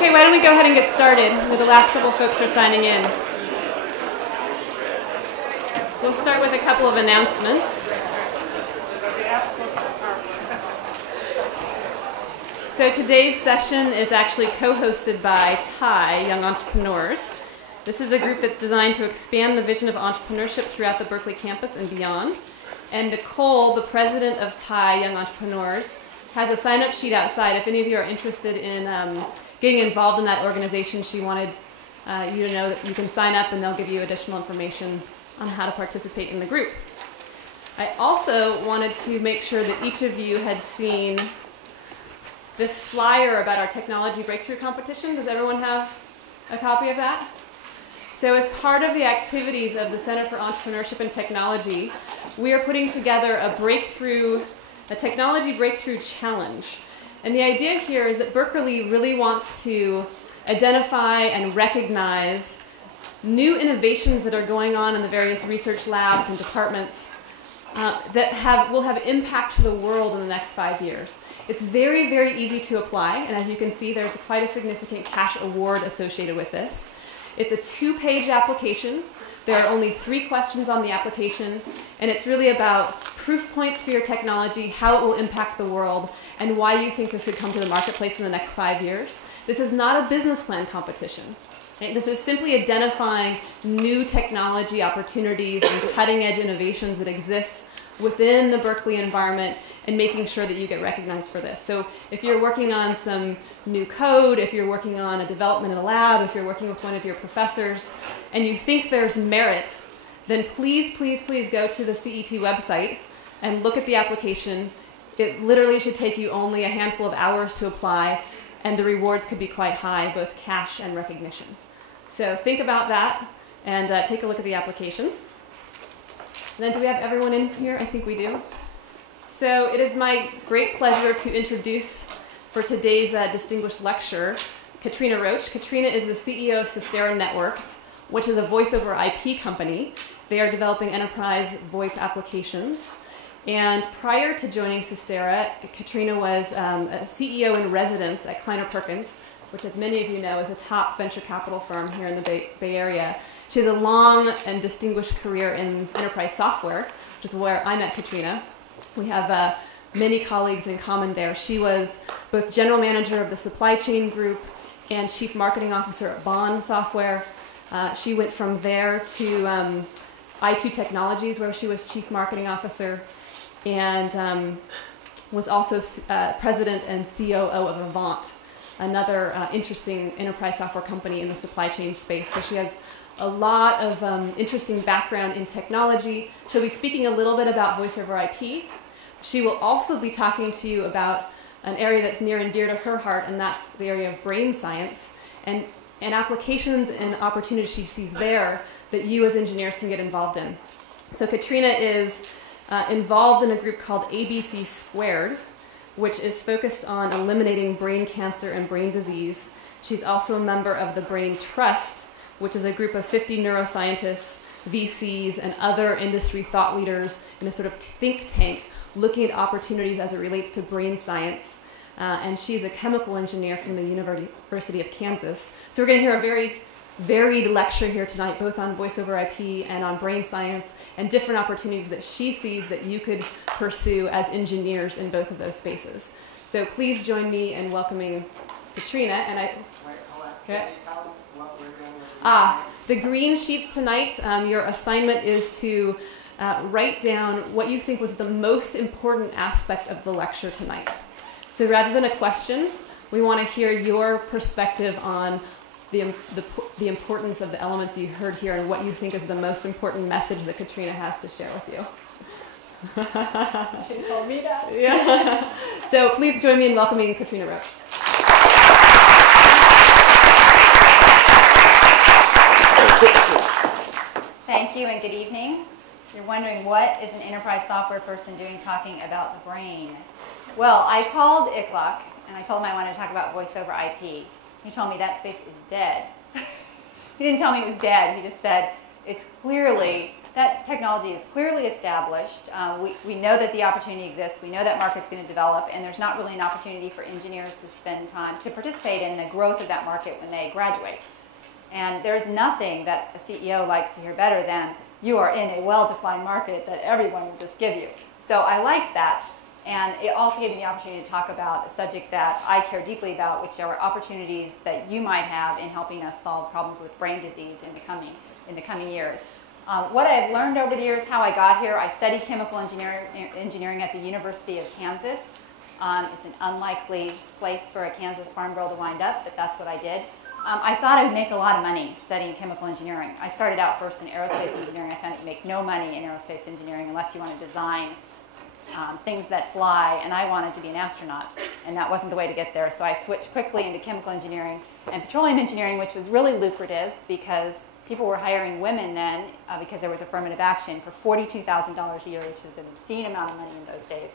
Okay, why don't we go ahead and get started with the last couple folks are signing in. We'll start with a couple of announcements. So today's session is actually co-hosted by TIE, Young Entrepreneurs. This is a group that's designed to expand the vision of entrepreneurship throughout the Berkeley campus and beyond. And Nicole, the president of TIE, Young Entrepreneurs, has a sign-up sheet outside. If any of you are interested in getting involved in that organization, she wanted you to know that you can sign up and they'll give you additional information on how to participate in the group. I also wanted to make sure that each of you had seen this flyer about our technology breakthrough competition. Does everyone have a copy of that? So as part of the activities of the Center for Entrepreneurship and Technology, we are putting together a technology breakthrough challenge. And the idea here is that Berkeley really wants to identify and recognize new innovations that are going on in the various research labs and departments that will have impact to the world in the next 5 years. It's very, very easy to apply, and as you can see, there's quite a significant cash award associated with this. It's a 2-page application. There are only 3 questions on the application, and it's really about proof points for your technology, how it will impact the world, and why you think this would come to the marketplace in the next 5 years. This is not a business plan competition. Right? This is simply identifying new technology opportunities and cutting-edge innovations that exist within the Berkeley environment and making sure that you get recognized for this. So if you're working on some new code, if you're working on a development in a lab, if you're working with one of your professors, and you think there's merit, then please, please, please go to the CET website and look at the application. It literally should take you only a handful of hours to apply, and the rewards could be quite high, both cash and recognition. So think about that and take a look at the applications. And then do we have everyone in here? I think we do. So it is my great pleasure to introduce for today's distinguished lecture, Katrina Roche. Katrina is the CEO of Systera Networks, which is a voice-over IP company. They are developing enterprise VoIP applications. And prior to joining Systera, Katrina was a CEO in residence at Kleiner Perkins, which, as many of you know, is a top venture capital firm here in the Bay Area. She has a long and distinguished career in enterprise software, which is where I met Katrina. We have many colleagues in common there. She was both general manager of the supply chain group and chief marketing officer at Bond Software. She went from there to I2 Technologies, where she was chief marketing officer, and was also president and COO of Avant, another interesting enterprise software company in the supply chain space. So she has a lot of interesting background in technology. She'll be speaking a little bit about voice over IP. She will also be talking to you about an area that's near and dear to her heart, and that's the area of brain science and applications and opportunities she sees there that you as engineers can get involved in. So Katrina is involved in a group called ABC Squared, which is focused on eliminating brain cancer and brain disease. She's also a member of the Brain Trust, which is a group of 50 neuroscientists, VCs, and other industry thought leaders in a sort of think tank looking at opportunities as it relates to brain science. And she's a chemical engineer from the University of Kansas. So we're going to hear a very varied lecture here tonight, both on voice over IP and on brain science, and different opportunities that she sees that you could pursue as engineers in both of those spaces. So please join me in welcoming Katrina. And Wait, hold on. Can you tell them what we're doing with the green sheets tonight, your assignment is to write down what you think was the most important aspect of the lecture tonight. So rather than a question, we want to hear your perspective on the importance of the elements you heard here and what you think is the most important message that Katrina has to share with you. She told me that. Yeah. So please join me in welcoming Katrina Roche. Thank you and good evening. You're wondering, what is an enterprise software person doing talking about the brain? Well, I called ICLOC and I told him I wanted to talk about voice over IP. He told me that space is dead. He didn't tell me it was dead. He just said it's clearly That technology is clearly established. We know that the opportunity exists. We know that market's going to develop, and there's not really an opportunity for engineers to spend time to participate in the growth of that market when they graduate. And there's nothing that a CEO likes to hear better than, you are in a well-defined market that everyone will just give you. So I like that. And it also gave me the opportunity to talk about a subject that I care deeply about, which are opportunities that you might have in helping us solve problems with brain disease in the coming years. What I've learned over the years, how I got here, I studied chemical engineering at the University of Kansas. It's an unlikely place for a Kansas farm girl to wind up, but that's what I did. I thought I would make a lot of money studying chemical engineering. I started out first in aerospace engineering. I found you make no money in aerospace engineering unless you want to design things that fly, and I wanted to be an astronaut, and that wasn't the way to get there. So I switched quickly into chemical engineering and petroleum engineering, which was really lucrative because people were hiring women then because there was affirmative action for $42,000 a year, which is an obscene amount of money in those days.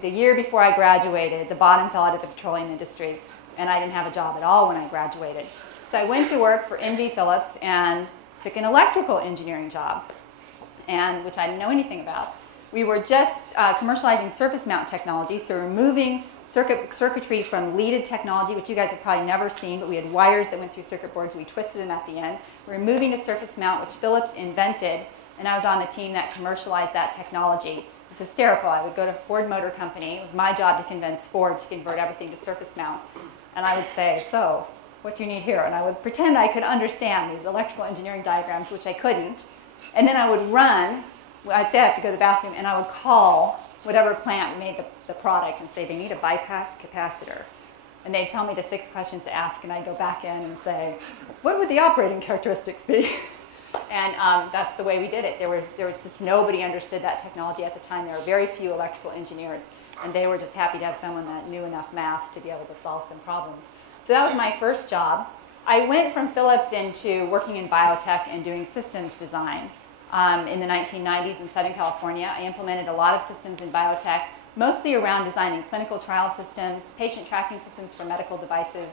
The year before I graduated, the bottom fell out of the petroleum industry, and I didn't have a job at all when I graduated. So I went to work for MD Phillips and took an electrical engineering job, which I didn't know anything about. We were just commercializing surface mount technology, so removing circuitry from leaded technology, which you guys have probably never seen, but we had wires that went through circuit boards. We twisted them at the end. We're moving to surface mount, which Phillips invented, and I was on the team that commercialized that technology. It's hysterical. I would go to Ford Motor Company. It was my job to convince Ford to convert everything to surface mount. And I would say, so, what do you need here? And I would pretend I could understand these electrical engineering diagrams, which I couldn't. And then I would run. I'd say I have to go to the bathroom, and I would call whatever plant made the product and say, they need a bypass capacitor. And they'd tell me the 6 questions to ask, and I'd go back in and say, what would the operating characteristics be? And that's the way we did it. There was just nobody understood that technology at the time. There were very few electrical engineers, and they were just happy to have someone that knew enough math to be able to solve some problems. So that was my first job. I went from Phillips into working in biotech and doing systems design. In the 1990s in Southern California, I implemented a lot of systems in biotech, mostly around designing clinical trial systems, patient tracking systems for medical devices,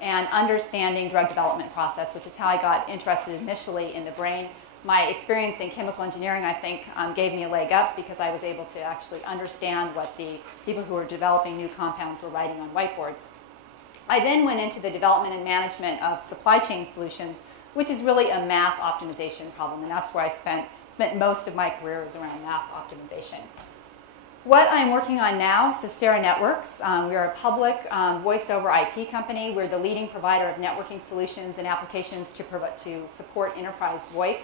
and understanding drug development process, which is how I got interested initially in the brain. My experience in chemical engineering, I think, gave me a leg up because I was able to actually understand what the people who were developing new compounds were writing on whiteboards. I then went into the development and management of supply chain solutions, which is really a math optimization problem, and that's where I spent most of my career was around math optimization. What I'm working on now, Syst Networks. We are a public voice over IP company. We're the leading provider of networking solutions and applications to support enterprise VoIP.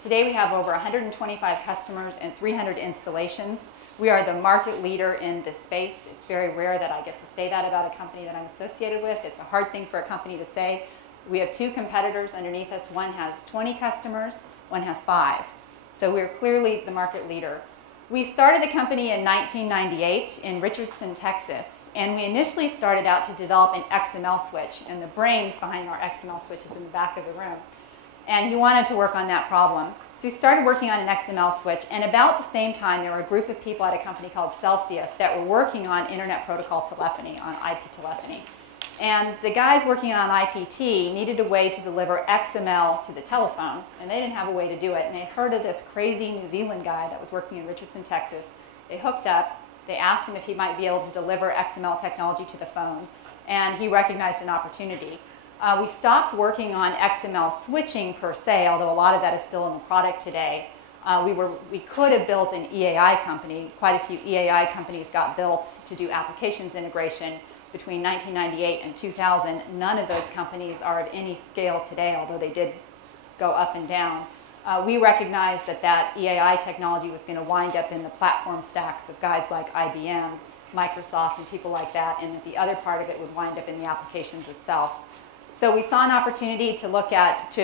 Today we have over 125 customers and 300 installations. We are the market leader in this space. It's very rare that I get to say that about a company that I'm associated with. It's a hard thing for a company to say. We have 2 competitors underneath us. One has 20 customers, one has 5. So we're clearly the market leader. We started the company in 1998 in Richardson, Texas, and we initially started out to develop an XML switch, and the brains behind our XML switch is in the back of the room. And he wanted to work on that problem. So we started working on an XML switch, and about the same time, there were a group of people at a company called Syst that were working on internet protocol telephony, on IP telephony. And the guys working on IPT needed a way to deliver XML to the telephone, and they didn't have a way to do it. And they heard of this crazy New Zealand guy that was working in Richardson, Texas. They hooked up. They asked him if he might be able to deliver XML technology to the phone, and he recognized an opportunity. We stopped working on XML switching per se, although a lot of that is still in the product today. We could have built an EAI company. Quite a few EAI companies got built to do applications integration between 1998 and 2000. None of those companies are of any scale today, although they did go up and down. We recognized that EAI technology was going to wind up in the platform stacks of guys like IBM, Microsoft, and people like that, and that the other part of it would wind up in the applications itself. So we saw an opportunity to look at,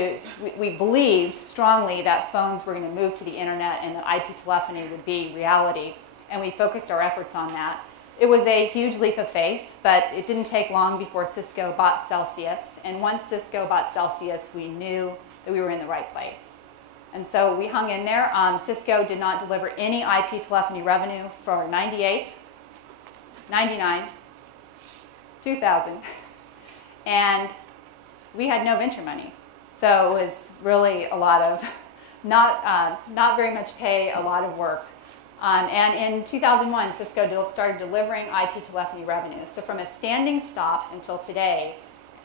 we believed strongly that phones were going to move to the internet and that IP telephony would be reality, and we focused our efforts on that. It was a huge leap of faith, but it didn't take long before Cisco bought Celsius. And once Cisco bought Celsius, we knew that we were in the right place. And so we hung in there. Cisco did not deliver any IP telephony revenue for 98, 99, 2000. And we had no venture money. So it was really a lot of not very much pay, a lot of work. And in 2001, Cisco started delivering IP telephony revenue. So from a standing stop until today,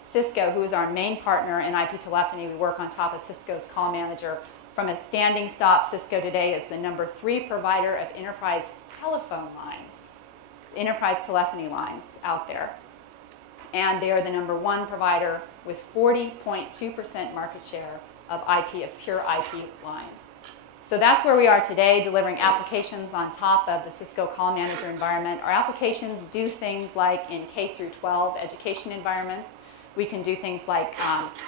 Cisco, who is our main partner in IP telephony, we work on top of Cisco's call manager. From a standing stop, Cisco today is the #3 provider of enterprise telephone lines, enterprise telephony lines out there. And they are the #1 provider with 40.2% market share of pure IP lines. So that's where we are today, delivering applications on top of the Cisco Call Manager environment. Our applications do things like in K through 12 education environments. We can do things like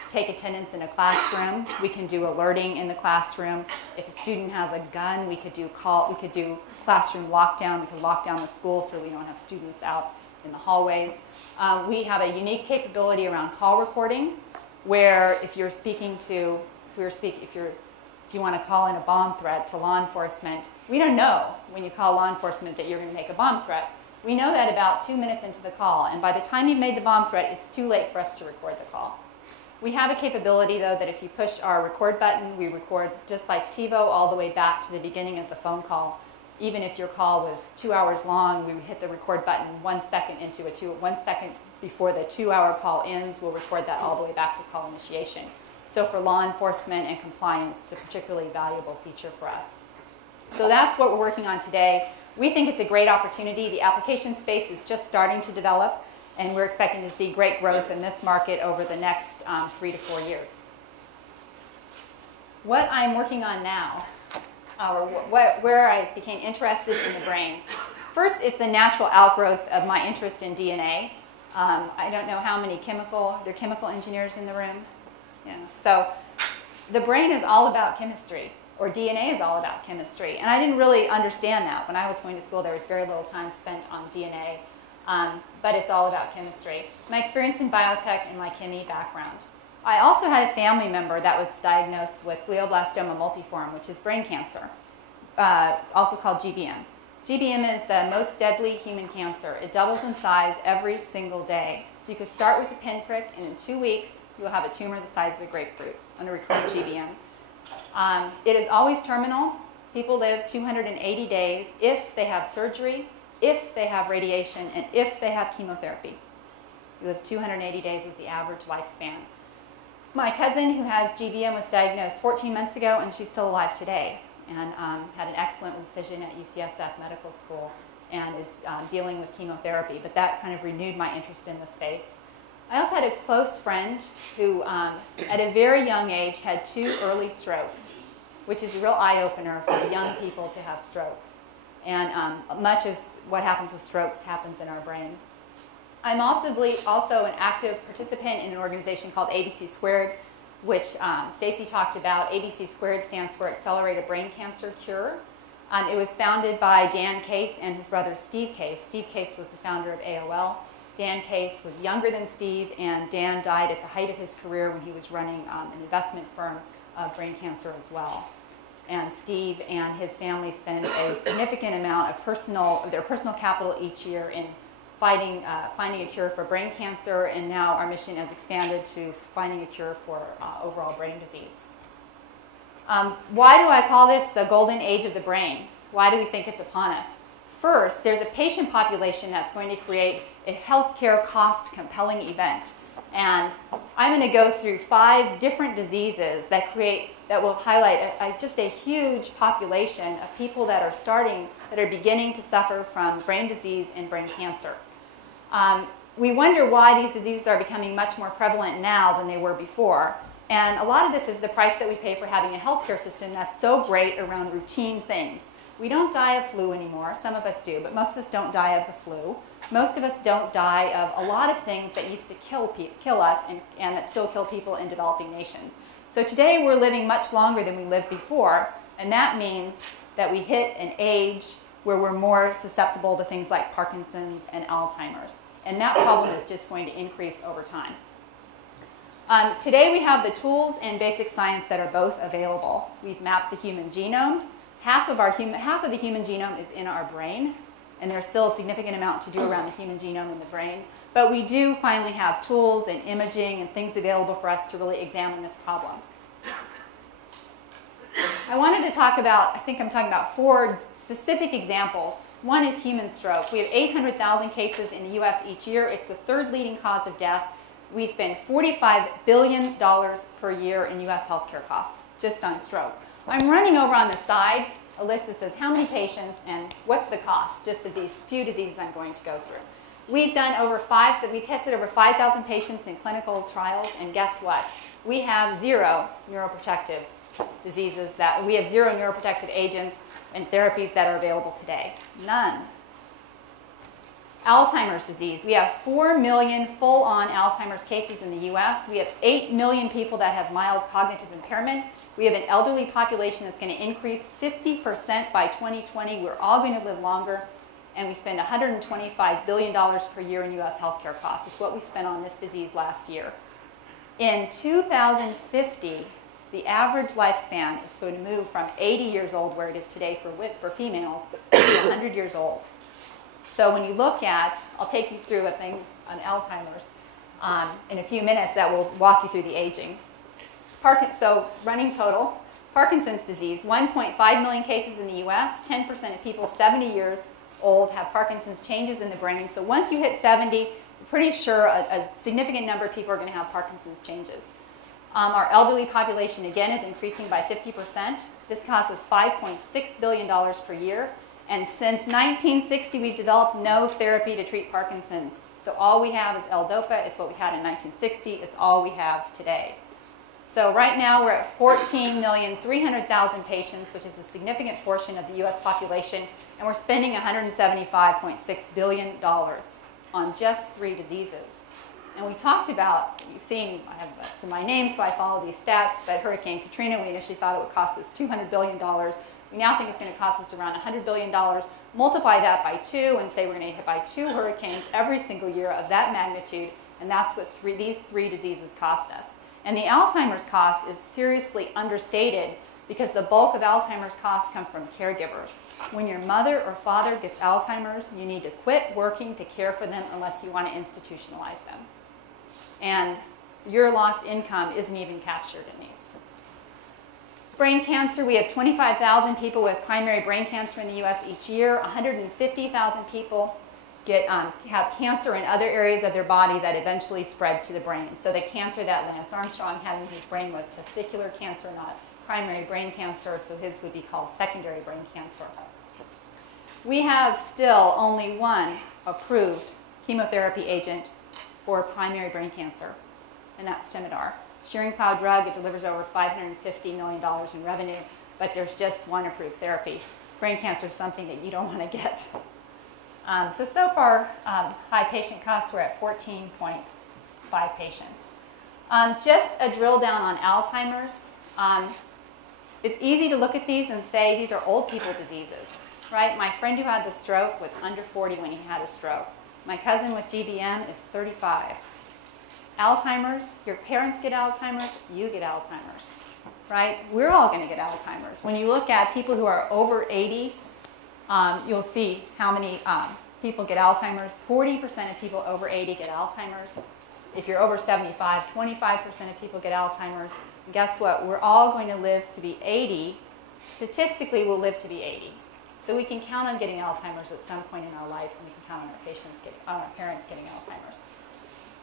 take attendance in a classroom. We can do alerting in the classroom. If a student has a gun, we could do classroom lockdown. We could lock down the school so we don't have students out in the hallways. We have a unique capability around call recording, where if you're speaking to, if you want to call in a bomb threat to law enforcement, we don't know when you call law enforcement that you're going to make a bomb threat. We know that about 2 minutes into the call, and by the time you've made the bomb threat, it's too late for us to record the call. We have a capability, though, that if you push our record button, we record just like TiVo all the way back to the beginning of the phone call. Even if your call was 2 hours long, we hit the record button 1 second into 1 second before the 2-hour call ends. We'll record that all the way back to call initiation. So for law enforcement and compliance, it's a particularly valuable feature for us. So that's what we're working on today. We think it's a great opportunity. The application space is just starting to develop, and we're expecting to see great growth in this market over the next 3 to 4 years. What I'm working on now, where I became interested in the brain. First, it's a natural outgrowth of my interest in DNA. I don't know how many chemical engineers in the room. Yeah. So the brain is all about chemistry, or DNA is all about chemistry. And I didn't really understand that. When I was going to school, there was very little time spent on DNA, but it's all about chemistry. My experience in biotech and my chemie background. I also had a family member that was diagnosed with glioblastoma multiforme, which is brain cancer, also called GBM. GBM is the most deadly human cancer. It doubles in size every single day. So you could start with a pinprick, and in 2 weeks, you'll have a tumor the size of a grapefruit under recurrent GBM. It is always terminal. People live 280 days if they have surgery, if they have radiation, and if they have chemotherapy. You live 280 days is the average lifespan. My cousin who has GBM was diagnosed 14 months ago, and she's still alive today, and had an excellent revision at UCSF Medical School, and is dealing with chemotherapy. But that kind of renewed my interest in the space. I also had a close friend who, at a very young age, had 2 early strokes, which is a real eye-opener for young people to have strokes. And much of what happens with strokes happens in our brain. I'm also an active participant in an organization called ABC Squared, which Stacy talked about. ABC Squared stands for Accelerated Brain Cancer Cure. It was founded by Dan Case and his brother Steve Case. Steve Case was the founder of AOL. Dan Case was younger than Steve, and Dan died at the height of his career when he was running an investment firm of brain cancer as well. And Steve and his family spend a significant amount of their personal capital each year in finding a cure for brain cancer, and now our mission has expanded to finding a cure for overall brain disease. Why do I call this the golden age of the brain? Why do we think it's upon us? First, there's a patient population that's going to create a healthcare cost compelling event. And I'm going to go through 5 different diseases that will highlight just a huge population of people that are beginning to suffer from brain disease and brain cancer. We wonder why these diseases are becoming much more prevalent now than they were before. And a lot of this is the price that we pay for having a healthcare system that's so great around routine things. We don't die of flu anymore. Some of us do, but most of us don't die of the flu. Most of us don't die of a lot of things that used to kill us and that still kill people in developing nations. So today we're living much longer than we lived before, and that means that we hit an age where we're more susceptible to things like Parkinson's and Alzheimer's. And that problem is just going to increase over time. Today we have the tools and basic science that are both available. We've mapped the human genome. Half of the human genome is in our brain, and there's still a significant amount to do around the human genome in the brain. But we do finally have tools and imaging and things available for us to really examine this problem. I wanted to talk about, I think I'm talking about 4 specific examples. One is human stroke. We have 800,000 cases in the US each year. It's the 3rd leading cause of death. We spend $45 billion per year in US healthcare costs just on stroke. I'm running over on the side a list that says how many patients and what's the cost just of these few diseases I'm going to go through. We've done we tested over 5,000 patients in clinical trials, and guess what? We have 0 neuroprotective diseases we have 0 neuroprotective agents and therapies that are available today. None. Alzheimer's disease. We have 4 million full-on Alzheimer's cases in the US. We have 8 million people that have mild cognitive impairment. We have an elderly population that's going to increase 50% by 2020. We're all going to live longer. And we spend $125 billion per year in US healthcare costs. It's what we spent on this disease last year. In 2050, the average lifespan is going to move from 80 years old, where it is today for females, to 100 years old. So when you look at, I'll take you through a thing on Alzheimer's in a few minutes that will walk you through the aging. So running total, Parkinson's disease, 1.5 million cases in the US, 10% of people 70 years old have Parkinson's changes in the brain. So once you hit 70, I'm pretty sure a significant number of people are going to have Parkinson's changes. Our elderly population, again, is increasing by 50%. This costs us $5.6 billion per year. And since 1960, we've developed no therapy to treat Parkinson's. So all we have is L-DOPA. It's what we had in 1960. It's all we have today. So right now, we're at 14,300,000 patients, which is a significant portion of the US population. And we're spending $175.6 billion on just 3 diseases. And we talked about, you've seen, I have that's in my name, so I follow these stats, but Hurricane Katrina, we initially thought it would cost us $200 billion. We now think it's going to cost us around $100 billion. Multiply that by 2 and say we're going to get hit by 2 hurricanes every single year of that magnitude, and that's what these 3 diseases cost us. And the Alzheimer's cost is seriously understated because the bulk of Alzheimer's costs come from caregivers. When your mother or father gets Alzheimer's, you need to quit working to care for them unless you want to institutionalize them. And your lost income isn't even captured in these. Brain cancer, we have 25,000 people with primary brain cancer in the US each year. 150,000 people have cancer in other areas of their body that eventually spread to the brain. So the cancer that Lance Armstrong had in his brain was testicular cancer, not primary brain cancer, so his would be called secondary brain cancer. We have still only 1 approved chemotherapy agent for primary brain cancer, and that's Temodar. Shearing plow drug, it delivers over $550 million in revenue, but there's just 1 approved therapy. Brain cancer is something that you don't want to get. So far, high patient costs, we're at 14.5 patients. Just a drill down on Alzheimer's. It's easy to look at these and say these are old people diseases, right? My friend who had the stroke was under 40 when he had a stroke. My cousin with GBM is 35. Alzheimer's, your parents get Alzheimer's, you get Alzheimer's, right? We're all going to get Alzheimer's. When you look at people who are over 80, you'll see how many people get Alzheimer's. 40% of people over 80 get Alzheimer's. If you're over 75, 25% of people get Alzheimer's. And guess what? We're all going to live to be 80. Statistically, we'll live to be 80. So we can count on getting Alzheimer's at some point in our life, and we can count on our parents getting Alzheimer's.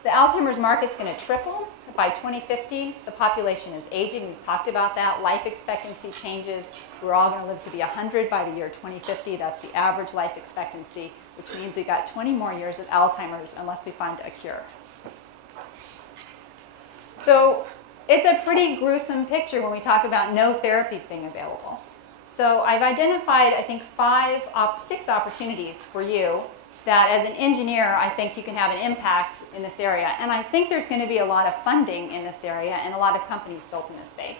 The Alzheimer's market's going to triple by 2050. The population is aging. We've talked about that. Life expectancy changes. We're all going to live to be 100 by the year 2050. That's the average life expectancy, which means we've got 20 more years of Alzheimer's unless we find a cure. So it's a pretty gruesome picture when we talk about no therapies being available. So I've identified, I think, 6 opportunities for you that as an engineer, I think you can have an impact in this area. And I think there's going to be a lot of funding in this area and a lot of companies built in this space.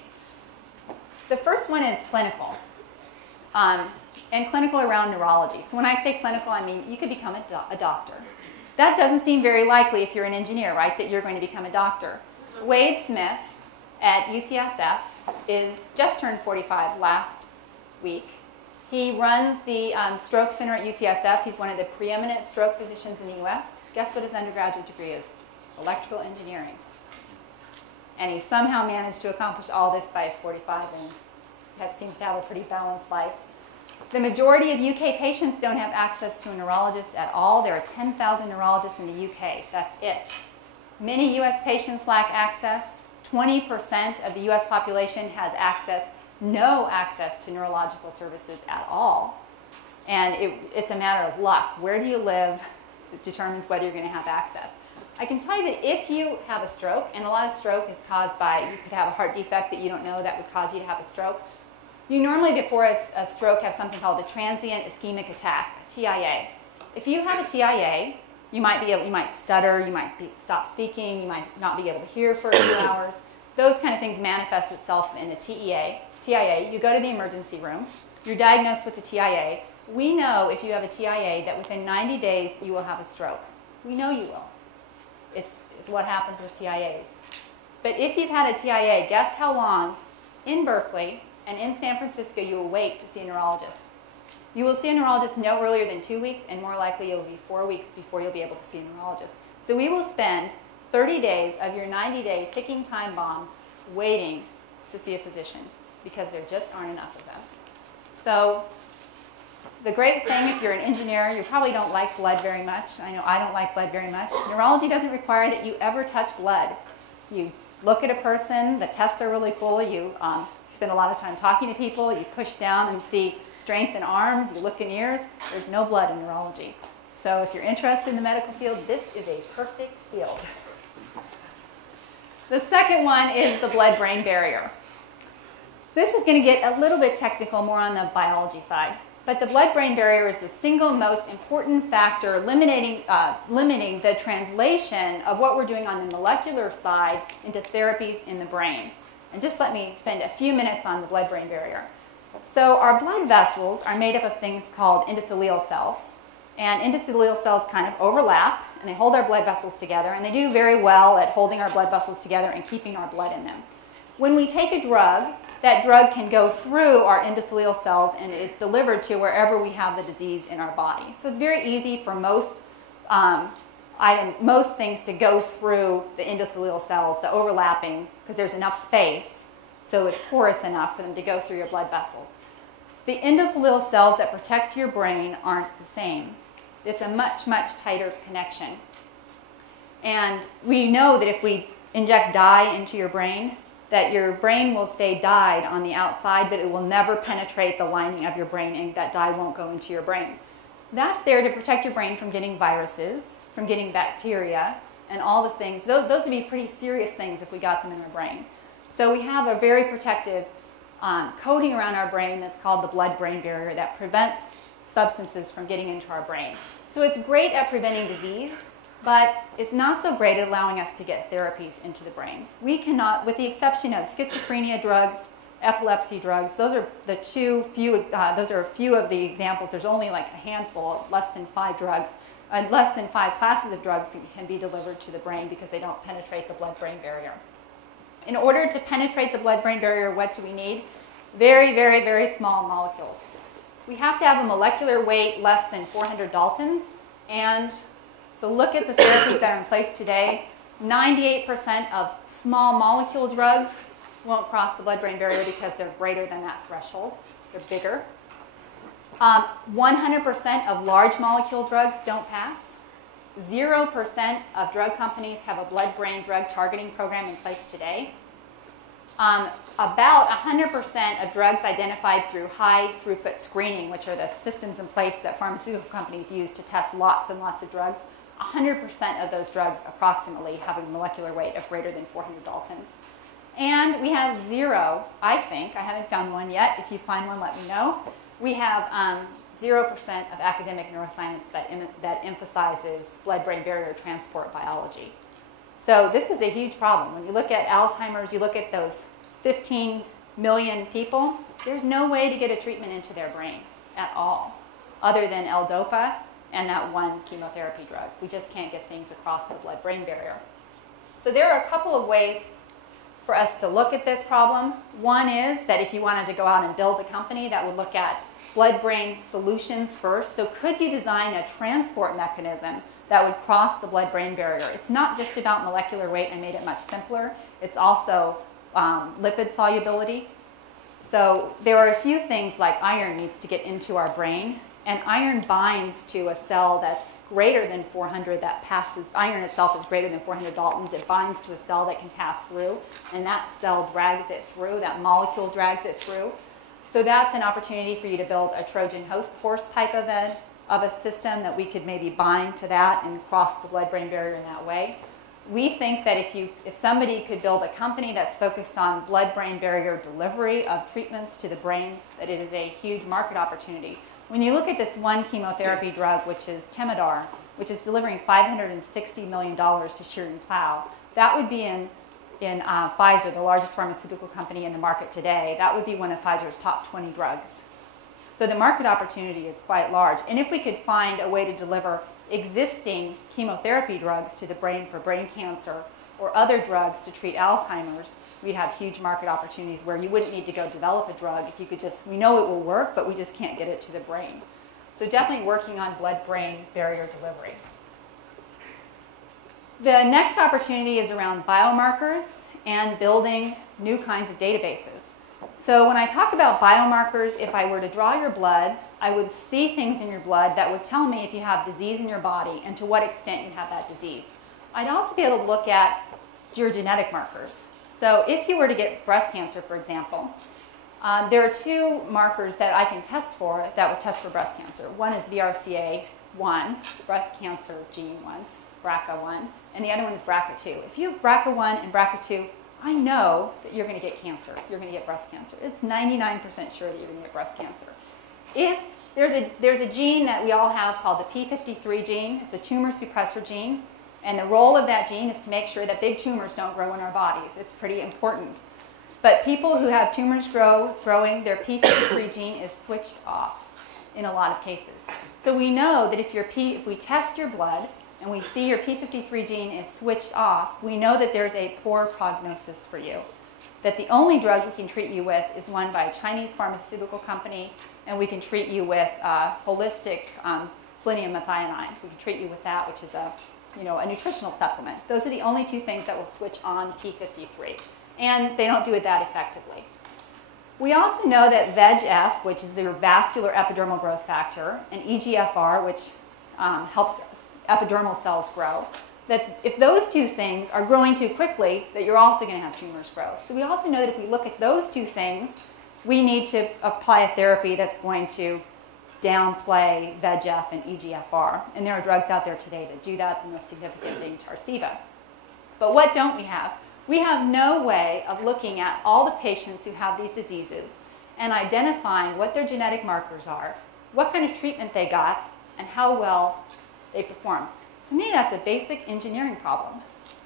The first one is clinical, and clinical around neurology. So when I say clinical, I mean you could become a doctor. That doesn't seem very likely if you're an engineer, right, that you're going to become a doctor. Wade Smith at UCSF just turned 45 last week. He runs the stroke center at UCSF. He's one of the preeminent stroke physicians in the US. Guess what his undergraduate degree is? Electrical engineering. And he somehow managed to accomplish all this by 45, and seems to have a pretty balanced life. The majority of UK patients don't have access to a neurologist at all. There are 10,000 neurologists in the UK. That's it. Many US patients lack access. 20% of the US population has no access to neurological services at all. And it's a matter of luck. Where do you live determines whether you're going to have access. I can tell you that if you have a stroke, and a lot of stroke is caused by, you could have a heart defect that you don't know that would cause you to have a stroke. You normally, before a stroke, have something called a transient ischemic attack, a TIA. If you have a TIA, you might stutter, you might stop speaking, you might not be able to hear for a few hours. Those kind of things manifest itself in a TIA. You go to the emergency room, you're diagnosed with a TIA. We know if you have a TIA that within 90 days you will have a stroke. We know you will. It's what happens with TIAs. But if you've had a TIA, guess how long in Berkeley and in San Francisco you will wait to see a neurologist. You will see a neurologist no earlier than 2 weeks, and more likely it will be 4 weeks before you'll be able to see a neurologist. So we will spend 30 days of your 90-day ticking time bomb waiting to see a physician because there just aren't enough of them. So the great thing, if you're an engineer, you probably don't like blood very much. I know I don't like blood very much. Neurology doesn't require that you ever touch blood. You look at a person, the tests are really cool, you spend a lot of time talking to people, you push down and see strength in arms, you look in ears. There's no blood in neurology. So if you're interested in the medical field, this is a perfect field. The second one is the blood-brain barrier. This is going to get a little bit technical, more on the biology side. But the blood-brain barrier is the single most important factor limiting the translation of what we're doing on the molecular side into therapies in the brain. And just let me spend a few minutes on the blood-brain barrier. So our blood vessels are made up of things called endothelial cells. And endothelial cells kind of overlap, and they hold our blood vessels together, and they do very well at holding our blood vessels together and keeping our blood in them. When we take a drug, that drug can go through our endothelial cells and is delivered to wherever we have the disease in our body. So it's very easy for most things to go through the endothelial cells, the overlapping, because there's enough space, so it's porous enough for them to go through your blood vessels. The endothelial cells that protect your brain aren't the same. It's a much, much tighter connection. And we know that if we inject dye into your brain, that your brain will stay dyed on the outside, but it will never penetrate the lining of your brain, and that dye won't go into your brain. That's there to protect your brain from getting viruses, from getting bacteria, and all the things. Those would be pretty serious things if we got them in our brain. So we have a very protective coating around our brain that's called the blood-brain barrier that prevents substances from getting into our brain. So it's great at preventing disease, but it's not so great at allowing us to get therapies into the brain. We cannot, with the exception of schizophrenia drugs, epilepsy drugs, those are a few of the examples. There's only like a handful, less than 5 drugs, less than 5 classes of drugs that can be delivered to the brain because they don't penetrate the blood-brain barrier. In order to penetrate the blood-brain barrier, what do we need? Very, very, very small molecules. We have to have a molecular weight less than 400 Daltons, and so look at the therapies that are in place today. 98% of small molecule drugs won't cross the blood-brain barrier because they're greater than that threshold. They're bigger. 100% of large molecule drugs don't pass. 0% of drug companies have a blood-brain drug targeting program in place today. About 100% of drugs identified through high-throughput screening, which are the systems in place that pharmaceutical companies use to test lots and lots of drugs, 100% of those drugs approximately have a molecular weight of greater than 400 Daltons. And we have 0, I think, I haven't found one yet. If you find one, let me know. We have 0% of academic neuroscience that emphasizes blood-brain barrier transport biology. So this is a huge problem. When you look at Alzheimer's, you look at those 15 million people, there's no way to get a treatment into their brain at all, other than L-DOPA and that one chemotherapy drug. We just can't get things across the blood-brain barrier. So there are a couple of ways for us to look at this problem. One is that if you wanted to go out and build a company that would look at blood-brain solutions first. So could you design a transport mechanism that would cross the blood-brain barrier? It's not just about molecular weight and made it much simpler. It's also lipid solubility. So So there are a few things like iron needs to get into our brain, and iron binds to a cell that's greater than 400 that passes. Iron itself is greater than 400 Daltons. It binds to a cell that can pass through, and that cell drags it through, that molecule drags it through. So that's an opportunity for you to build a Trojan horse type of a system that we could maybe bind to that and cross the blood-brain barrier in that way. We think that if somebody could build a company that's focused on blood-brain barrier delivery of treatments to the brain, that it is a huge market opportunity. When you look at this one chemotherapy drug, which is Temodar, which is delivering $560 million to Schering-Plough, that would be in Pfizer, the largest pharmaceutical company in the market today. That would be one of Pfizer's top 20 drugs. So the market opportunity is quite large. And if we could find a way to deliver existing chemotherapy drugs to the brain for brain cancer or other drugs to treat Alzheimer's, we'd have huge market opportunities where you wouldn't need to go develop a drug. If you could just, we know it will work, but we just can't get it to the brain. So definitely working on blood-brain barrier delivery. The next opportunity is around biomarkers and building new kinds of databases. So when I talk about biomarkers, if I were to draw your blood, I would see things in your blood that would tell me if you have disease in your body and to what extent you have that disease. I'd also be able to look at your genetic markers. So if you were to get breast cancer, for example, there are two markers that I can test for that would test for breast cancer. One is BRCA1, breast cancer gene 1, BRCA1, and the other one is BRCA2. If you have BRCA1 and BRCA2, I know that you're going to get cancer. You're going to get breast cancer. It's 99% sure that you're going to get breast cancer. If there's a gene that we all have called the P53 gene, it's a tumor suppressor gene, and the role of that gene is to make sure that big tumors don't grow in our bodies. It's pretty important. But people who have tumors growing, their P53 gene is switched off in a lot of cases. So we know that if we test your blood and we see your P53 gene is switched off, we know that there's a poor prognosis for you. That the only drug we can treat you with is one by a Chinese pharmaceutical company, and we can treat you with holistic selenium methionine. We can treat you with that, which is a nutritional supplement. Those are the only two things that will switch on P53, and they don't do it that effectively. We also know that VEGF, which is the vascular epidermal growth factor, and EGFR, which helps epidermal cells grow, that if those two things are growing too quickly, that you're also going to have tumors grow. So we also know that if we look at those two things, we need to apply a therapy that's going to downplay VEGF and EGFR. And there are drugs out there today that do that, the most significant being Tarceva. But what don't we have? We have no way of looking at all the patients who have these diseases and identifying what their genetic markers are, what kind of treatment they got, and how well they perform. To me, that's a basic engineering problem.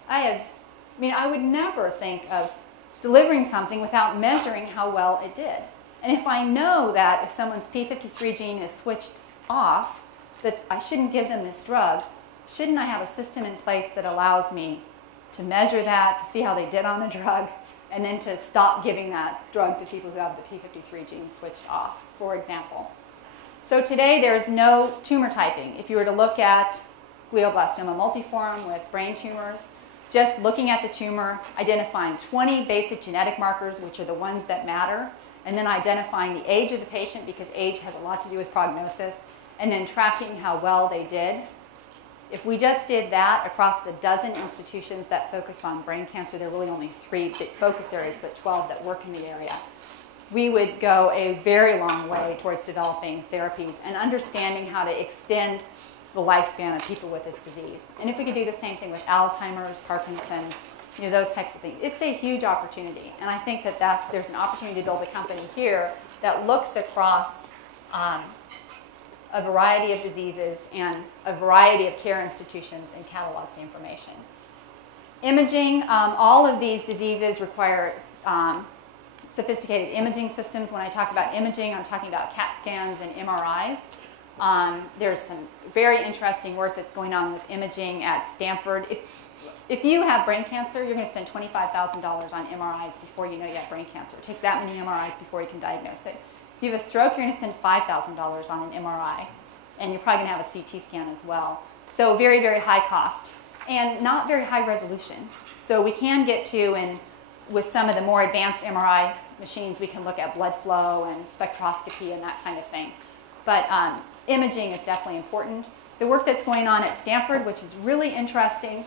I would never think of delivering something without measuring how well it did. And if I know that if someone's P53 gene is switched off, that I shouldn't give them this drug, shouldn't I have a system in place that allows me to measure that, to see how they did on the drug, and then to stop giving that drug to people who have the P53 gene switched off, for example. So today there's no tumor typing. If you were to look at glioblastoma multiforme with brain tumors, just looking at the tumor, identifying 20 basic genetic markers, which are the ones that matter, and then identifying the age of the patient, because age has a lot to do with prognosis, and then tracking how well they did. If we just did that across the dozen institutions that focus on brain cancer, there are really only 3 big focus areas, but 12 that work in the area, we would go a very long way towards developing therapies and understanding how to extend the lifespan of people with this disease. And if we could do the same thing with Alzheimer's, Parkinson's, those types of things, it's a huge opportunity. And I think that there's an opportunity to build a company here that looks across a variety of diseases and a variety of care institutions and catalogs the information. Imaging, all of these diseases require sophisticated imaging systems. When I talk about imaging, I'm talking about CAT scans and MRIs. There's some very interesting work that's going on with imaging at Stanford. If you have brain cancer, you're going to spend $25,000 on MRIs before you know you have brain cancer. It takes that many MRIs before you can diagnose it. If you have a stroke, you're going to spend $5,000 on an MRI, and you're probably going to have a CT scan as well. So very, very high cost and not very high resolution. So we can get to, with some of the more advanced MRI machines, we can look at blood flow and spectroscopy and that kind of thing. But imaging is definitely important. The work that's going on at Stanford, which is really interesting,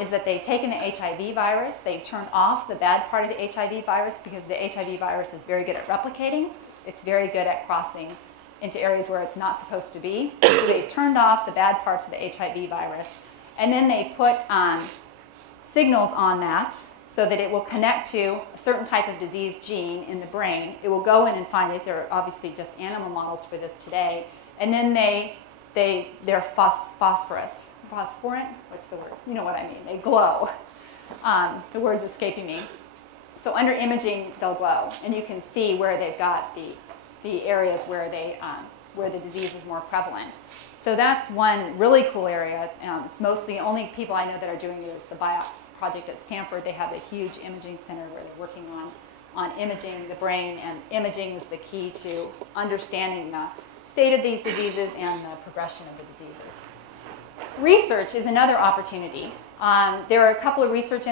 is that they've taken the HIV virus, they've turned off the bad part of the HIV virus because the HIV virus is very good at replicating. It's very good at crossing into areas where it's not supposed to be. So they've turned off the bad parts of the HIV virus. And then they put signals on that so that it will connect to a certain type of disease gene in the brain. It will go in and find it. There are obviously just animal models for this today. And then they're phosphorus. Phosphorant? What's the word? You know what I mean. They glow. The word's escaping me. So under imaging, they'll glow. And you can see where they've got the areas where the disease is more prevalent. So that's one really cool area. It's mostly the only people I know that are doing it is the BIOX project at Stanford. They have a huge imaging center where they're working on imaging the brain, and imaging is the key to understanding the state of these diseases and the progression of the diseases. Research is another opportunity. There are a couple of research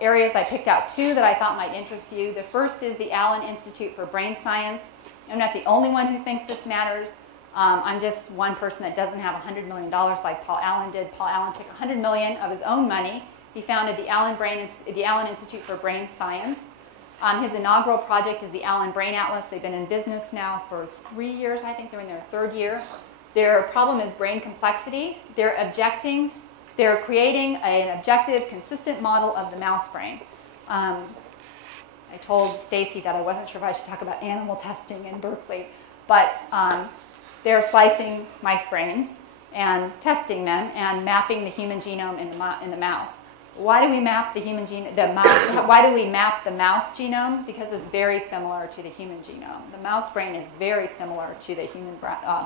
areas. I picked out two that I thought might interest you. The first is the Allen Institute for Brain Science. I'm not the only one who thinks this matters. I'm just one person that doesn't have $100 million like Paul Allen did. Paul Allen took $100 million of his own money. He founded the Allen Institute for Brain Science. His inaugural project is the Allen Brain Atlas. They've been in business now for 3 years. I think they're in their third year. Their problem is brain complexity. They're creating an objective, consistent model of the mouse brain. I told Stacy that I wasn't sure if I should talk about animal testing in Berkeley, but they're slicing mice brains and testing them and mapping the human genome in the mouse. Why do we map the human genome? Why do we map the mouse genome? Because it's very similar to the human genome. The mouse brain is very similar to the human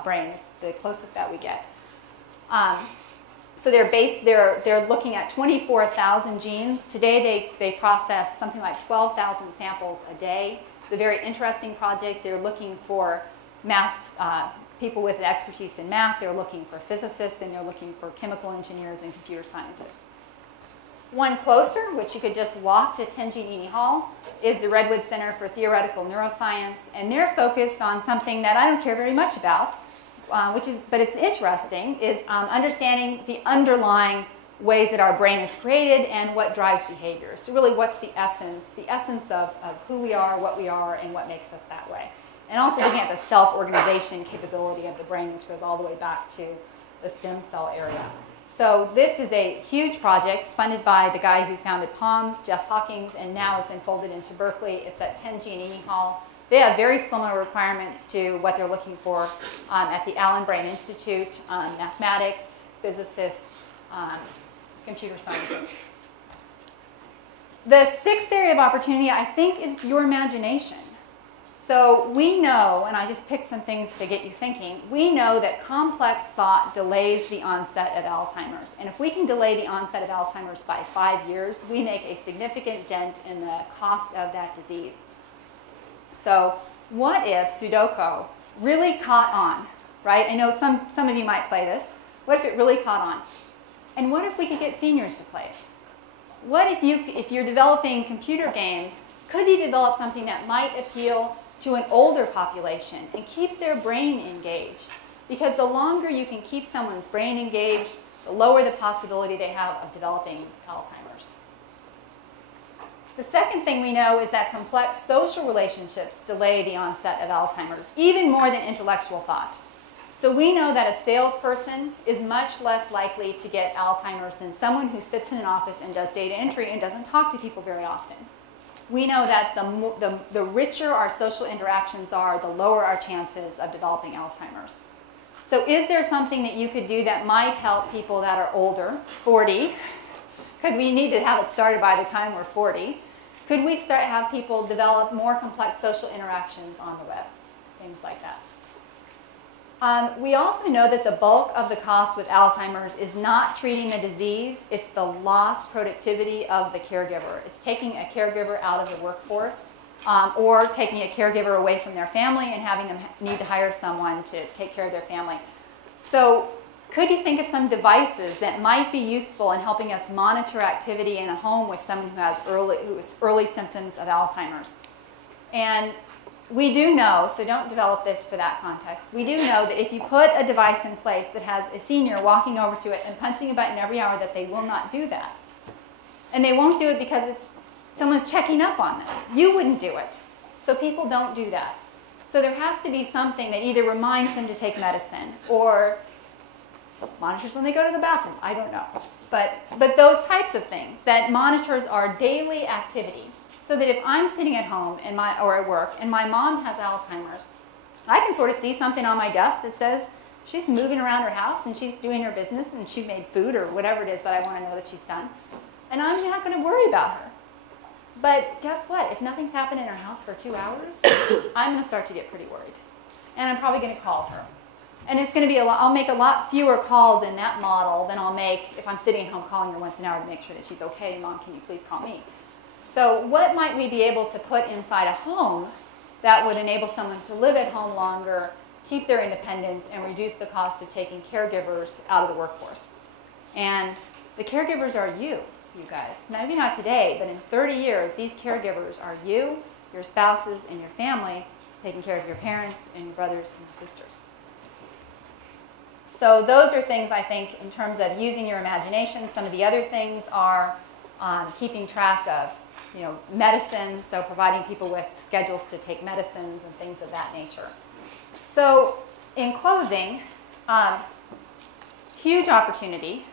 brain. It's the closest that we get. So they're looking at 24,000 genes. Today they process something like 12,000 samples a day. It's a very interesting project. They're looking for math people with expertise in math. They're looking for physicists, and they're looking for chemical engineers and computer scientists. One closer, which you could just walk to Tenjin Hall, is the Redwood Center for Theoretical Neuroscience, and they're focused on something that I don't care very much about, but it's interesting, is understanding the underlying ways that our brain is created and what drives behavior. So really, what's the essence of who we are, what we are, and what makes us that way. And also looking at the self-organization capability of the brain, which goes all the way back to the stem cell area. So this is a huge project funded by the guy who founded POMS, Jeff Hawkins, and now has been folded into Berkeley. It's at Tenjin Hall. They have very similar requirements to what they're looking for at the Allen Brain Institute, mathematics, physicists, computer scientists. The sixth area of opportunity, I think, is your imagination. So we know, and I just picked some things to get you thinking, we know that complex thought delays the onset of Alzheimer's. And if we can delay the onset of Alzheimer's by 5 years, we make a significant dent in the cost of that disease. So what if Sudoku really caught on, right? I know some of you might play this. What if it really caught on? And what if we could get seniors to play it? What if you're developing computer games, could you develop something that might appeal to an older population and keep their brain engaged? Because the longer you can keep someone's brain engaged, the lower the possibility they have of developing Alzheimer's. The second thing we know is that complex social relationships delay the onset of Alzheimer's, even more than intellectual thought. So we know that a salesperson is much less likely to get Alzheimer's than someone who sits in an office and does data entry and doesn't talk to people very often. We know that the richer our social interactions are, the lower our chances of developing Alzheimer's. So is there something that you could do that might help people that are older, 40, because we need to have it started by the time we're 40. Could we have people develop more complex social interactions on the web? Things like that. We also know that the bulk of the cost with Alzheimer's is not treating the disease, it's the lost productivity of the caregiver. It's taking a caregiver out of the workforce or taking a caregiver away from their family and having them need to hire someone to take care of their family. So could you think of some devices that might be useful in helping us monitor activity in a home with someone who has early symptoms of Alzheimer's? And we do know, so don't develop this for that context, we do know that if you put a device in place that has a senior walking over to it and punching a button every hour, that they will not do that. And they won't do it because someone's checking up on them. You wouldn't do it. So people don't do that. So there has to be something that either reminds them to take medicine or monitors when they go to the bathroom. I don't know. But those types of things that monitors our daily activity. So that if I'm sitting at home or at work and my mom has Alzheimer's, I can sort of see something on my desk that says she's moving around her house and she's doing her business and she made food or whatever it is that I want to know that she's done. And I'm not going to worry about her. But guess what? If nothing's happened in her house for 2 hours, I'm going to start to get pretty worried. And I'm probably going to call her. And it's going to be I'll make a lot fewer calls in that model than I'll make if I'm sitting at home calling her once an hour to make sure that she's okay. Mom, can you please call me? So what might we be able to put inside a home that would enable someone to live at home longer, keep their independence, and reduce the cost of taking caregivers out of the workforce? And the caregivers are you guys. Maybe not today, but in 30 years, these caregivers are you, your spouses, and your family, taking care of your parents and your brothers and your sisters. So those are things, I think, in terms of using your imagination. Some of the other things are keeping track of medicine, so providing people with schedules to take medicines and things of that nature. So in closing, huge opportunity,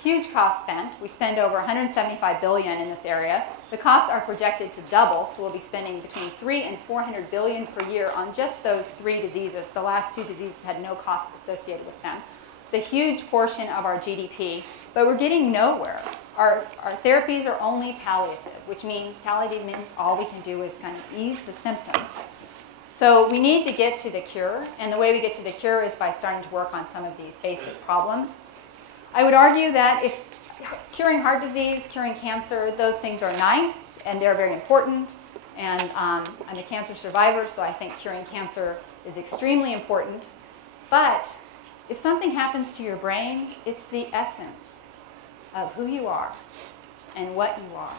huge cost spent. We spend over $175 billion in this area. The costs are projected to double, so we'll be spending between $300 and $400 billion per year on just those 3 diseases. The last 2 diseases had no cost associated with them. It's a huge portion of our GDP, but we're getting nowhere. Our therapies are only palliative, which means palliative means all we can do is kind of ease the symptoms. So we need to get to the cure, and the way we get to the cure is by starting to work on some of these basic problems. I would argue that if curing heart disease, curing cancer, those things are nice, and they're very important, and I'm a cancer survivor, so I think curing cancer is extremely important. But if something happens to your brain, it's the essence of who you are and what you are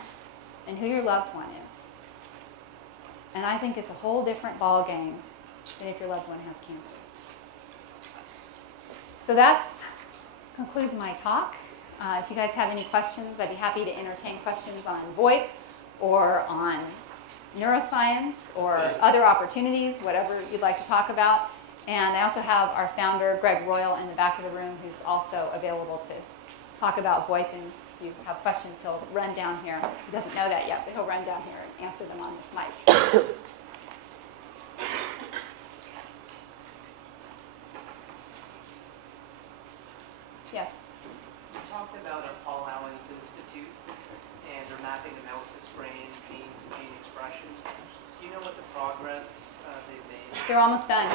and who your loved one is. And I think it's a whole different ball game than if your loved one has cancer. So that concludes my talk. If you guys have any questions, I'd be happy to entertain questions on VoIP or on neuroscience or other opportunities, whatever you'd like to talk about. And I also have our founder, Greg Royal, in the back of the room, who's also available to talk about VoIP. And if you have questions, he'll run down here. He doesn't know that yet, but he'll run down here and answer them on this mic. Yes? You talked about a Paul Allen's Institute, and they're mapping the mouse's brain, genes, and gene expression. Do you know what the progress they've made? They're almost done.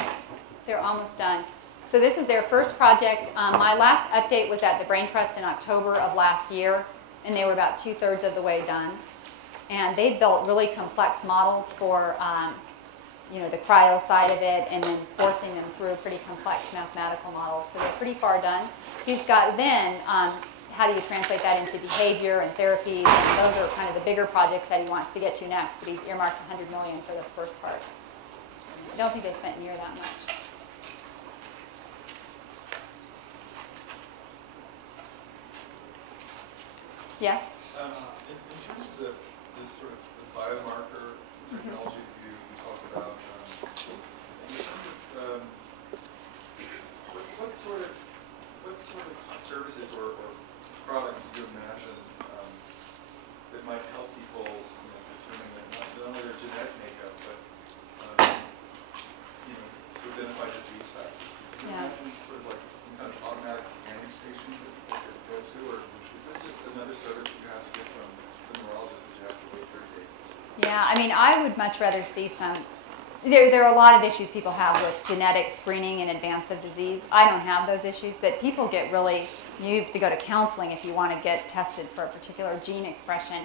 They're almost done. So this is their first project. My last update was at the Brain Trust in October of last year, and they were about 2/3 of the way done. And they built really complex models for the cryo side of it, and then forcing them through pretty complex mathematical models. So they're pretty far done. He's got then how do you translate that into behavior and therapies, and those are kind of the bigger projects that he wants to get to next, but he's earmarked $100 million for this first part. I don't think they spent near that much. Yes? In terms of this sort of the biomarker technology you talked about, what sort of services or products do you imagine that might help people determine not only their genetic makeup, but to identify disease factors? Do you imagine sort of like some kind of automatic scanning stations that people could go to, or is this just another service that you have to get from the neurologist that you have to wait 30 days to see? Yeah, I mean, I would much rather see some. There are a lot of issues people have with genetic screening in advance of disease. I don't have those issues, but people get really, you have to go to counseling if you want to get tested for a particular gene expression.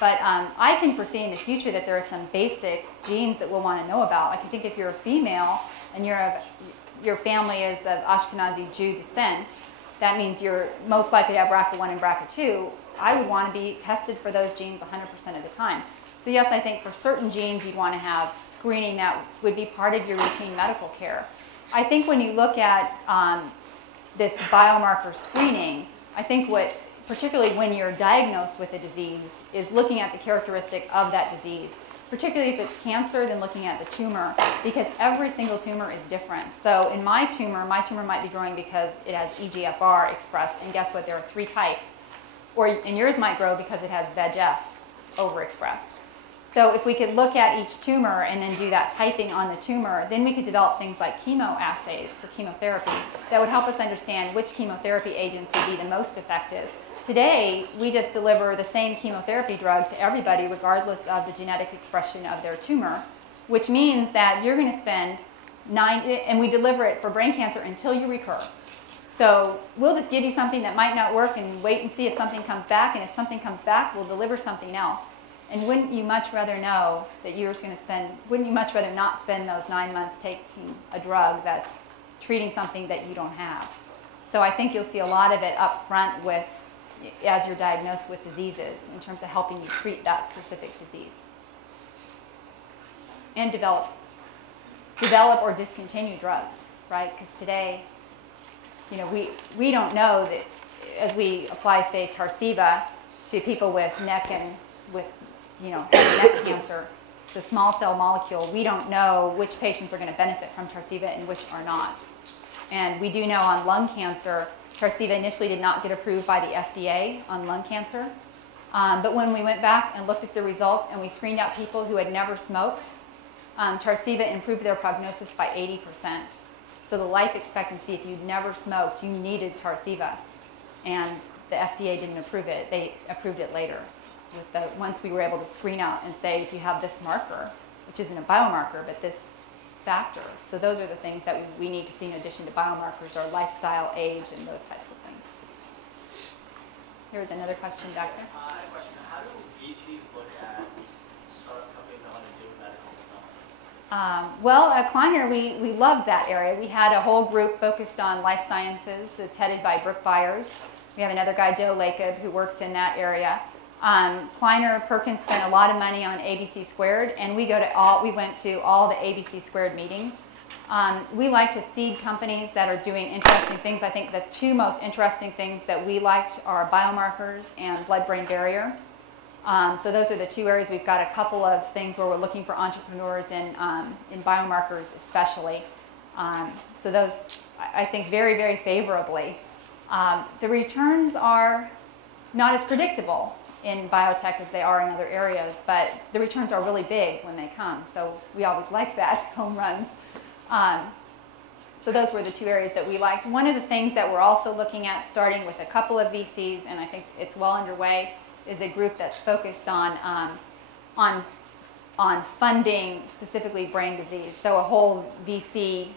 But I can foresee in the future that there are some basic genes that we'll want to know about. Like I think if you're a female and your family is of Ashkenazi Jew descent, that means you're most likely to have BRCA1 and BRCA2. I would want to be tested for those genes 100% of the time. So yes, I think for certain genes you'd want to have screening that would be part of your routine medical care. I think when you look at this biomarker screening, I think what, particularly when you're diagnosed with a disease, is looking at the characteristic of that disease. Particularly if it's cancer, then looking at the tumor, because every single tumor is different. So in my tumor might be growing because it has EGFR expressed, and guess what, there are 3 types. And yours might grow because it has VEGF overexpressed. So if we could look at each tumor and then do that typing on the tumor, then we could develop things like chemo assays for chemotherapy that would help us understand which chemotherapy agents would be the most effective. Today, we just deliver the same chemotherapy drug to everybody regardless of the genetic expression of their tumor, which means that you're going to spend and we deliver it for brain cancer until you recur. So we'll just give you something that might not work and wait and see if something comes back, and if something comes back, we'll deliver something else. And wouldn't you much rather know that you're just going to wouldn't you much rather not spend those 9 months taking a drug that's treating something that you don't have? So I think you'll see a lot of it up front with, as you're diagnosed with diseases, in terms of helping you treat that specific disease. And develop or discontinue drugs, right? Because today, we don't know that as we apply, say, Tarceva to people with neck and with, neck cancer, it's a small cell molecule. We don't know which patients are going to benefit from Tarceva and which are not. And we do know on lung cancer, Tarceva initially did not get approved by the FDA on lung cancer. But when we went back and looked at the results and we screened out people who had never smoked, Tarceva improved their prognosis by 80%. So the life expectancy, if you'd never smoked, you needed Tarceva. And the FDA didn't approve it. They approved it later. Once we were able to screen out and say, if you have this marker, which isn't a biomarker, but this factor. So those are the things that we need to see in addition to biomarkers, or lifestyle, age, and those types of things. There was another question back there. I have a question. How do VCs look at startup companies that want to do medical technologies? Well, at Kleiner, we loved that area. We had a whole group focused on life sciences. It's headed by Brooke Byers. We have another guy, Joe Lacob, who works in that area. Kleiner Perkins spent a lot of money on ABC Squared, and we went to all the ABC Squared meetings. We like to seed companies that are doing interesting things. I think the 2 most interesting things that we liked are biomarkers and blood-brain barrier. So those are the 2 areas. We've got a couple of things where we're looking for entrepreneurs in biomarkers especially. So those, I think, very, very favorably. The returns are not as predictable in biotech as they are in other areas, but the returns are really big when they come. So we always like that, home runs. So those were the 2 areas that we liked. One of the things that we're also looking at, starting with a couple of VCs, and I think it's well underway, is a group that's focused on funding specifically brain disease. So a whole VC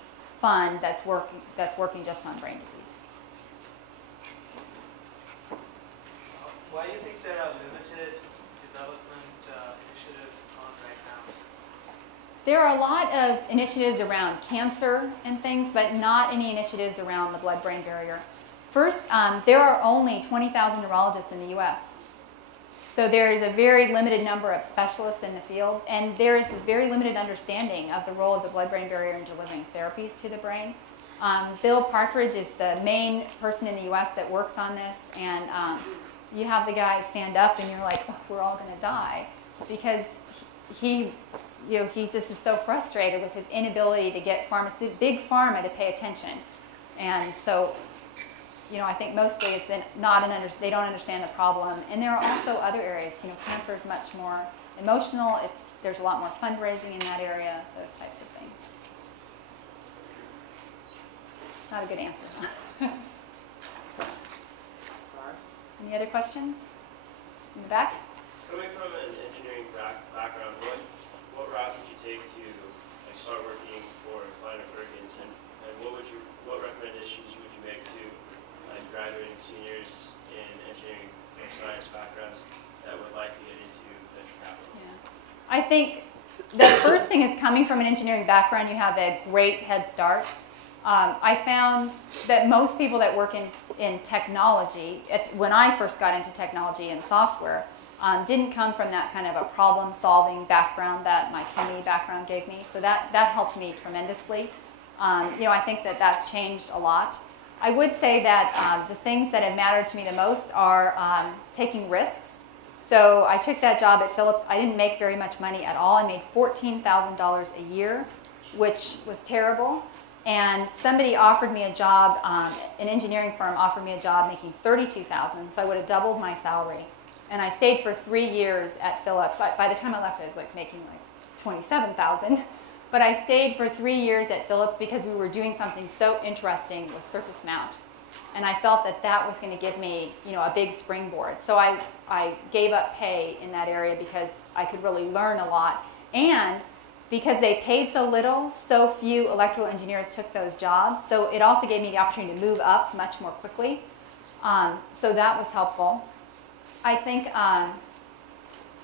fund that's working just on brain disease. Why do you think there are limited development initiatives on right now? There are a lot of initiatives around cancer and things, but not any initiatives around the blood-brain barrier. First, there are only 20,000 neurologists in the U.S. So there is a very limited number of specialists in the field, and there is a very limited understanding of the role of the blood-brain barrier in delivering therapies to the brain. Bill Partridge is the main person in the U.S. that works on this, and you have the guy stand up and you're like, oh, we're all going to die, because he just is so frustrated with his inability to get big pharma to pay attention. And so, I think mostly it's they don't understand the problem. And there are also other areas. Cancer is much more emotional. There's a lot more fundraising in that area, those types of things. Not a good answer. Any other questions? In the back? Coming from an engineering background, what route did you take to start working for Kleiner Perkins, and what recommendations would you make to graduating seniors in engineering or science backgrounds that would like to get into venture capital? Yeah. I think the first thing is, coming from an engineering background, you have a great head start. I found that most people that work in technology, when I first got into technology and software, Didn't come from that kind of a problem-solving background that my chemistry background gave me. So that helped me tremendously. I think that that's changed a lot. I would say that the things that have mattered to me the most are taking risks. So I took that job at Philips. I didn't make very much money at all. I made $14,000 a year, which was terrible. And somebody offered me a job, an engineering firm offered me a job making $32,000, so I would have doubled my salary. And I stayed for 3 years at Philips. By the time I left, I was making $27,000. But I stayed for 3 years at Philips because we were doing something so interesting with surface mount. And I felt that that was going to give me, a big springboard. So I gave up pay in that area because I could really learn a lot. And because they paid so little, so few electrical engineers took those jobs. So it also gave me the opportunity to move up much more quickly. So that was helpful. I think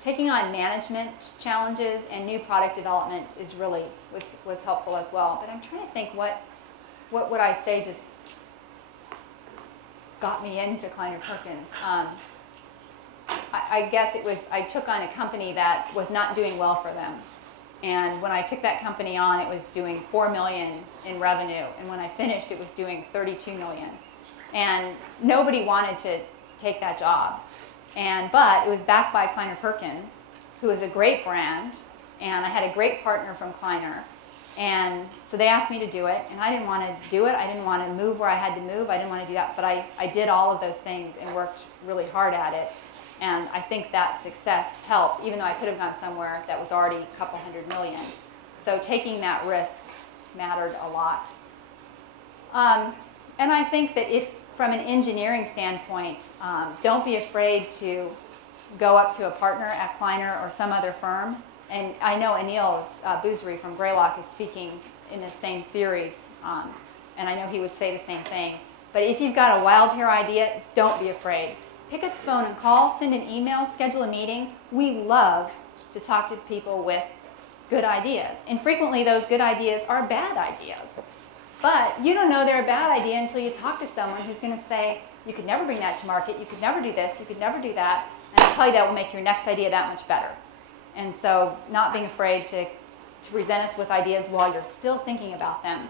taking on management challenges and new product development was helpful as well. But I'm trying to think what would I say just got me into Kleiner Perkins. I guess it was I took on a company that was not doing well for them. And when I took that company on, it was doing $4 million in revenue. And when I finished, it was doing $32 million. And nobody wanted to take that job. But it was backed by Kleiner Perkins, who is a great brand. And I had a great partner from Kleiner. And so they asked me to do it. And I didn't want to do it. I didn't want to move where I had to move. I didn't want to do that. But I did all of those things and worked really hard at it. And I think that success helped, even though I could have gone somewhere that was already a couple $100 million. So taking that risk mattered a lot. And I think that if, from an engineering standpoint, don't be afraid to go up to a partner at Kleiner or some other firm. And I know Anil Boozary from Greylock is speaking in the same series, and I know he would say the same thing. But if you've got a wild hair idea, don't be afraid. Pick up the phone and call, send an email, schedule a meeting. We love to talk to people with good ideas. And frequently those good ideas are bad ideas. But you don't know they're a bad idea until you talk to someone who's going to say, you could never bring that to market, you could never do this, you could never do that. And I'll tell you that will make your next idea that much better. And so not being afraid to present us with ideas while you're still thinking about them.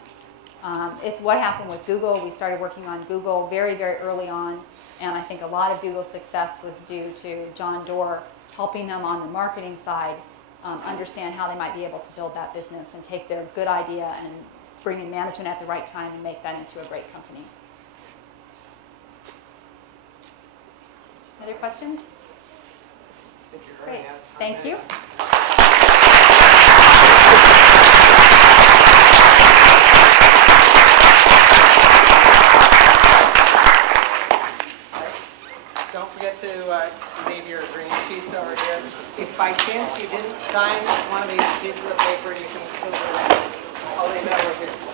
It's what happened with Google. We started working on Google very, very early on. And I think a lot of Google's success was due to John Doerr helping them on the marketing side understand how they might be able to build that business and take their good idea and bring in management at the right time and make that into a great company. Other questions? Great. Thank you. Don't forget to leave your green pizza over here. If by chance you didn't sign one of these pieces of paper, you can still do that. I'll leave it over here.